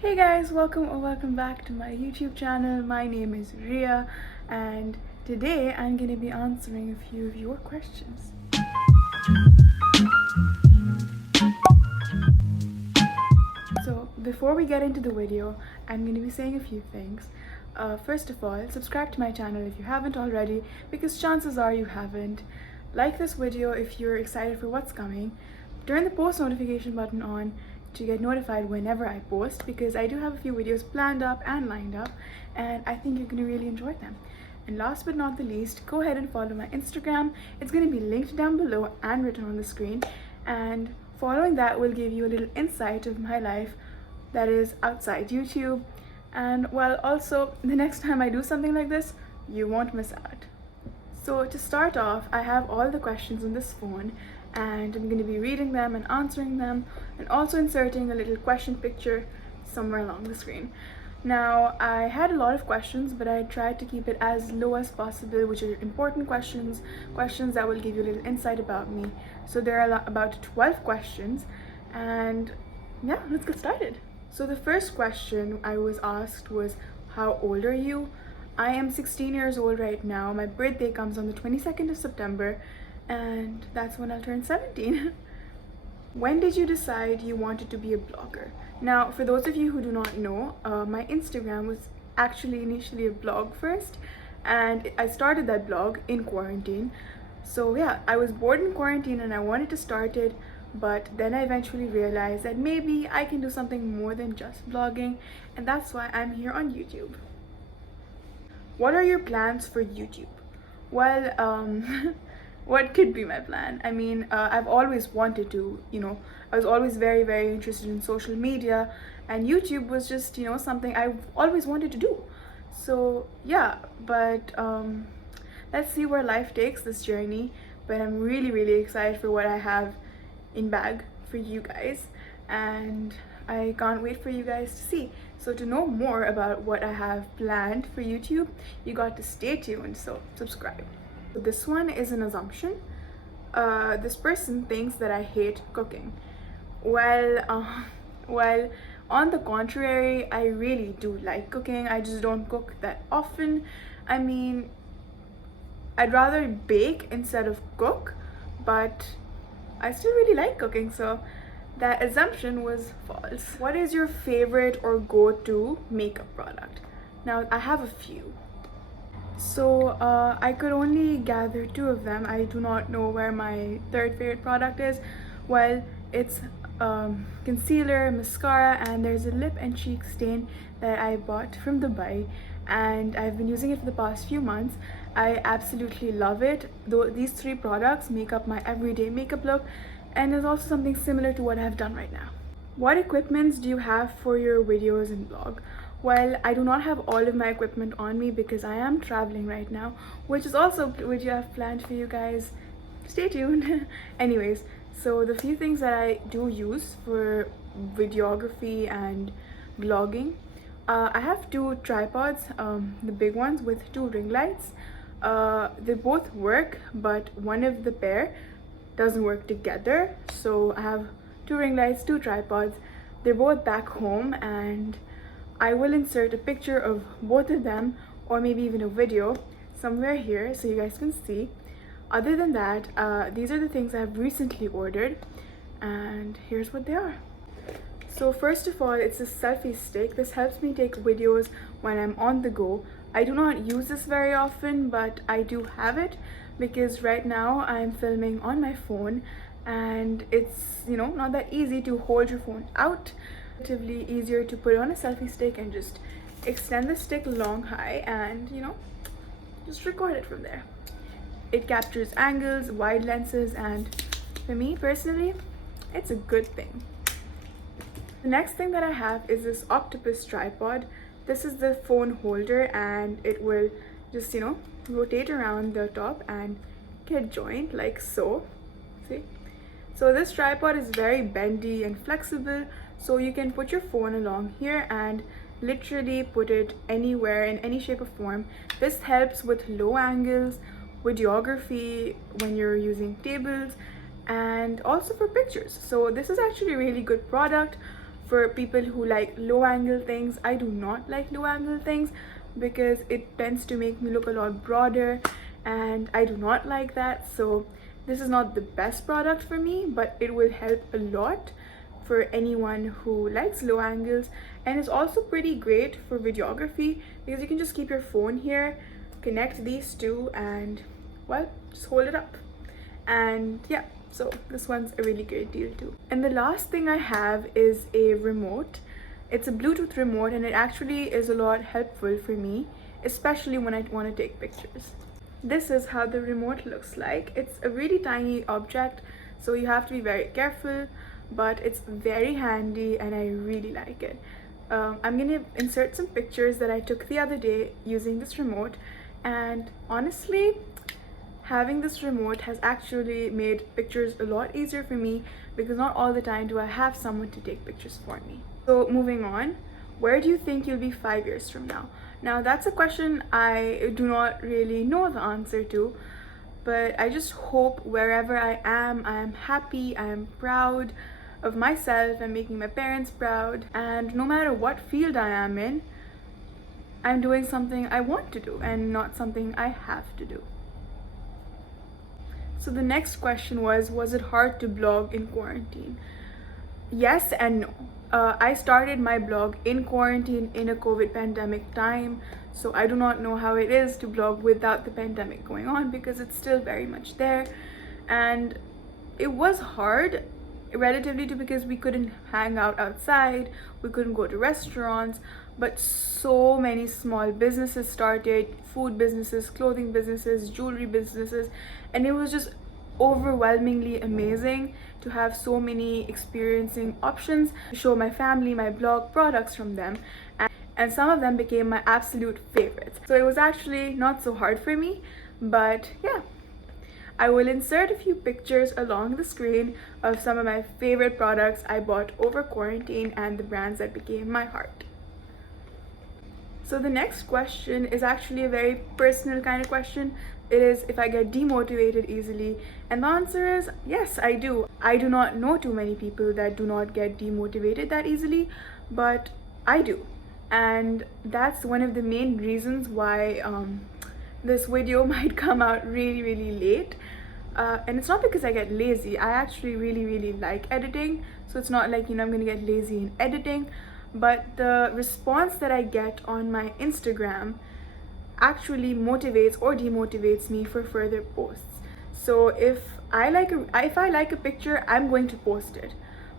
Hey guys, welcome back to my YouTube channel. My name is Rhea and today I'm going to be answering a few of your questions. So before we get into the video, I'm going to be saying a few things. First of all, subscribe to my channel if you haven't already, because chances are you haven't. Like this video if you're excited for what's coming. Turn the post notification button on to get notified whenever I post, because I do have a few videos planned up and lined up and I think you're going to really enjoy them. And last but not the least, go ahead and follow my Instagram. It's going to be linked down below and written on the screen, and following that will give you a little insight of my life that is outside YouTube. And well, also the next time I do something like this, you won't miss out. So to start off, I have all the questions on this phone and I'm going to be reading them and answering them, and also inserting a little question picture somewhere along the screen. Now, I had a lot of questions, but I tried to keep it as low as possible, which are important questions that will give you a little insight about me. So there are about 12 questions, and yeah, let's get started. So the first question I was asked was, how old are you? I am 16 years old right now. My birthday comes on the 22nd of September, and that's when I'll turn 17. When did you decide you wanted to be a blogger? Now, for those of you who do not know, my Instagram was actually initially a blog first, and I started that blog in quarantine. So yeah, I was bored in quarantine and I wanted to start it, but then I eventually realized that maybe I can do something more than just blogging, and that's why I'm here on YouTube. What are your plans for YouTube? Well, what could be my plan? I mean, I've always wanted to, I was always very interested in social media, and YouTube was just, something I've always wanted to do. So yeah, but let's see where life takes this journey. But I'm really excited for what I have in bag for you guys, and I can't wait for you guys to see. So to know more about what I have planned for YouTube, you got to stay tuned, so subscribe. This one is an assumption. This person thinks that I hate cooking. Well, on the contrary, I really do like cooking. I just don't cook that often. I mean, I'd rather bake instead of cook, but I still really like cooking, so that assumption was false. What is your favorite or go-to makeup product? Now, I have a few. So I could only gather two of them. I do not know where my third favorite product is. Well, it's concealer, mascara, and there's a lip and cheek stain that I bought from Dubai, and I've been using it for the past few months. I absolutely love it. Though these three products make up my everyday makeup look, and is also something similar to what I've done right now. What equipments do you have for your videos and blog? Well, I do not have all of my equipment on me because I am traveling right now, which is also which I have planned for you guys. Stay tuned. Anyways, so the few things that I do use for videography and vlogging, I have two tripods, the big ones with two ring lights. They both work, but one of the pair doesn't work together. So I have two ring lights, two tripods. They're both back home, and I will insert a picture of both of them, or maybe even a video somewhere here so you guys can see. Other than that, these are the things I've recently ordered, and here's what they are. So first of all, it's a selfie stick. This helps me take videos when I'm on the go. I do not use this very often, but I do have it because right now I'm filming on my phone, and it's not that easy to hold your phone out. Relatively easier to put on a selfie stick and just extend the stick long high and just record it from there. It captures angles, wide lenses, and for me personally, it's a good thing. The next thing that I have is this octopus tripod. This is the phone holder, and it will just rotate around the top and get joined like so. See? So this tripod is very bendy and flexible, so you can put your phone along here and literally put it anywhere in any shape or form. This helps with low angles, videography when you're using tables, and also for pictures. So this is actually a really good product. for people who like low angle things. I do not like low angle things because it tends to make me look a lot broader, and I do not like that. So this is not the best product for me, but it will help a lot for anyone who likes low angles. And it's also pretty great for videography because you can just keep your phone here, connect these two, and well, just hold it up. And yeah, so this one's a really great deal too. And the last thing I have is a remote. It's a Bluetooth remote, and it actually is a lot helpful for me, especially when I want to take pictures. This is how the remote looks like. It's a really tiny object, so you have to be very careful, but it's very handy and I really like it. I'm gonna insert some pictures that I took the other day using this remote, and honestly, having this remote has actually made pictures a lot easier for me because not all the time do I have someone to take pictures for me. So moving on, where do you think you'll be 5 years from now? Now that's a question I do not really know the answer to, but I just hope wherever I am happy, I am proud of myself, I'm making my parents proud, and no matter what field I am in, I'm doing something I want to do and not something I have to do. So the next question was it hard to blog in quarantine? Yes and no. I started my blog in quarantine in a COVID pandemic time, so I do not know how it is to blog without the pandemic going on because it's still very much there. And it was hard relatively to because we couldn't hang out outside, we couldn't go to restaurants, but so many small businesses started, food businesses, clothing businesses, jewelry businesses, and it was just overwhelmingly amazing to have so many experiencing options to show my family my blog products from them, and some of them became my absolute favorites. So it was actually not so hard for me, but yeah, I will insert a few pictures along the screen of some of my favorite products I bought over quarantine and the brands that became my heart. So the next question is actually a very personal kind of question. It is if I get demotivated easily, and the answer is yes, I do. I do not know too many people that do not get demotivated that easily, but I do, and that's one of the main reasons why this video might come out really late. And it's not because I get lazy. I actually really like editing, so it's not like, you know, I'm gonna get lazy in editing, but the response that I get on my Instagram actually motivates or demotivates me for further posts. So if I like a picture, I'm going to post it,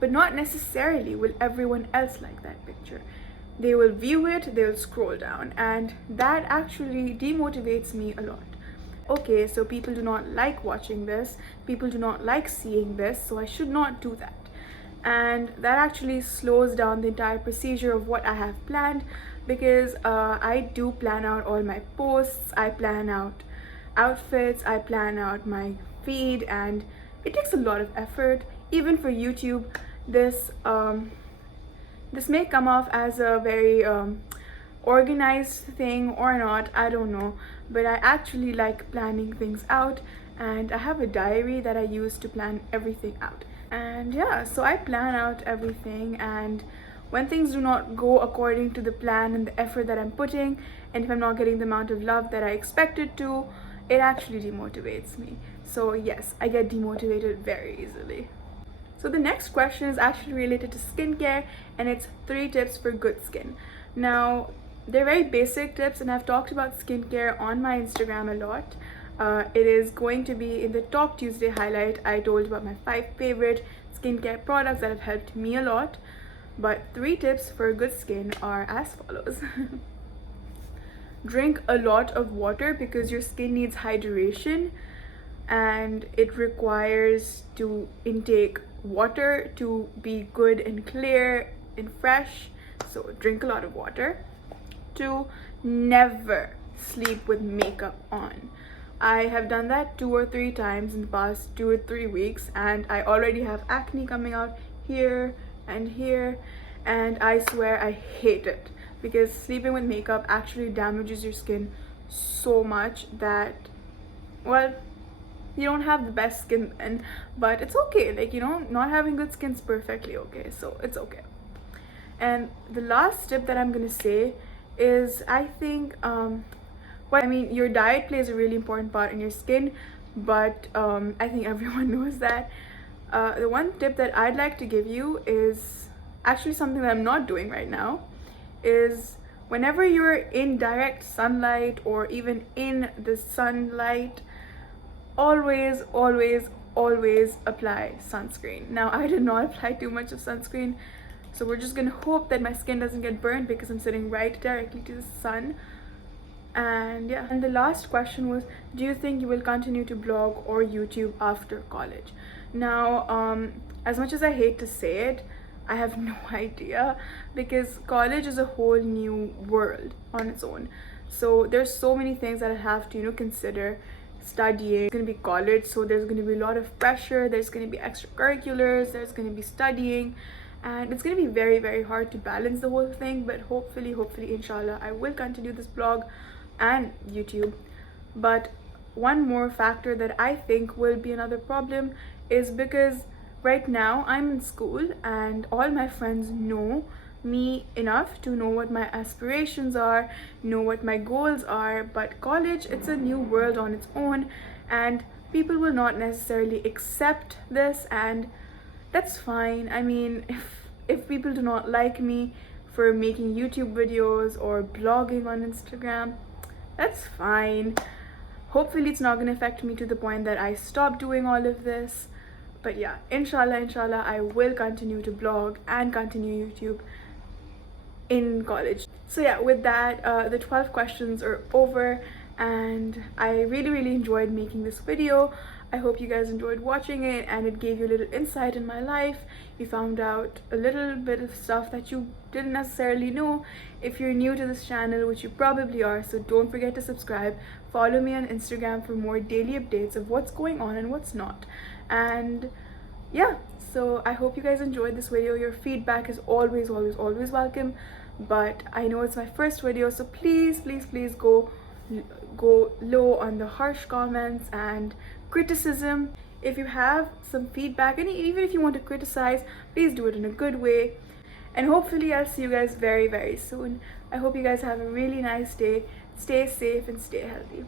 but not necessarily will everyone else like that picture. They will view it, they'll scroll down, and that actually demotivates me a lot. Okay, so people do not like watching this, people do not like seeing this, so I should not do that. And that actually slows down the entire procedure of what I have planned, because I do plan out all my posts, I plan out outfits, I plan out my feed, and it takes a lot of effort. Even for YouTube, this may come off as a very organized thing or not, I don't know, but I actually like planning things out, and I have a diary that I use to plan everything out. And yeah, so I plan out everything, and when things do not go according to the plan and the effort that I'm putting, and if I'm not getting the amount of love that I expected to, it actually demotivates me. So yes, I get demotivated very easily. So the next question is actually related to skincare, and it's 3 tips for good skin. Now, they're very basic tips, and I've talked about skincare on my Instagram a lot. It is going to be in the Talk Tuesday highlight. I told about my 5 favorite skincare products that have helped me a lot. But 3 tips for good skin are as follows. Drink a lot of water because your skin needs hydration, and it requires to intake water to be good and clear and fresh. So drink a lot of water. 2, never sleep with makeup on. I have done that 2 or 3 times in the past 2 or 3 weeks, and I already have acne coming out here and here, and I swear I hate it because sleeping with makeup actually damages your skin so much that, well, you don't have the best skin then, but it's okay. Like, you know, not having good skin is perfectly okay, so it's okay. And the last tip that I'm gonna say is, I think your diet plays a really important part in your skin, but I think everyone knows that. The one tip that I'd like to give you is actually something that I'm not doing right now, is whenever you're in direct sunlight or even in the sunlight, always, always, always apply sunscreen. Now, I did not apply too much of sunscreen, so we're just gonna hope that my skin doesn't get burned because I'm sitting right directly to the sun. And yeah, and the last question was, do you think you will continue to blog or YouTube after college? Now, as much as I hate to say it, I have no idea, because college is a whole new world on its own. So there's so many things that I have to consider. Studying, it's going to be college, so there's going to be a lot of pressure, there's going to be extracurriculars, there's going to be studying, and it's going to be very, very hard to balance the whole thing. But hopefully, inshallah, I will continue this blog and YouTube. But one more factor that I think will be another problem is because right now I'm in school and all my friends know me enough to know what my aspirations are, know what my goals are. But college, it's a new world on its own, and people will not necessarily accept this, and that's fine. I mean, if people do not like me for making YouTube videos or blogging on Instagram, that's fine. Hopefully it's not going to affect me to the point that I stop doing all of this. But yeah, inshallah, I will continue to blog and continue YouTube in college. So yeah, with that, the 12 questions are over, and I really enjoyed making this video. I hope you guys enjoyed watching it and it gave you a little insight in my life. You found out a little bit of stuff that you didn't necessarily know if you're new to this channel, which you probably are. So don't forget to subscribe. Follow me on Instagram for more daily updates of what's going on and what's not. And yeah, so I hope you guys enjoyed this video. Your feedback is always welcome, but I know it's my first video, so please go low on the harsh comments and criticism. If you have some feedback, and even if you want to criticize, please do it in a good way. And hopefully I'll see you guys very soon. I hope you guys have a really nice day. Stay safe and stay healthy.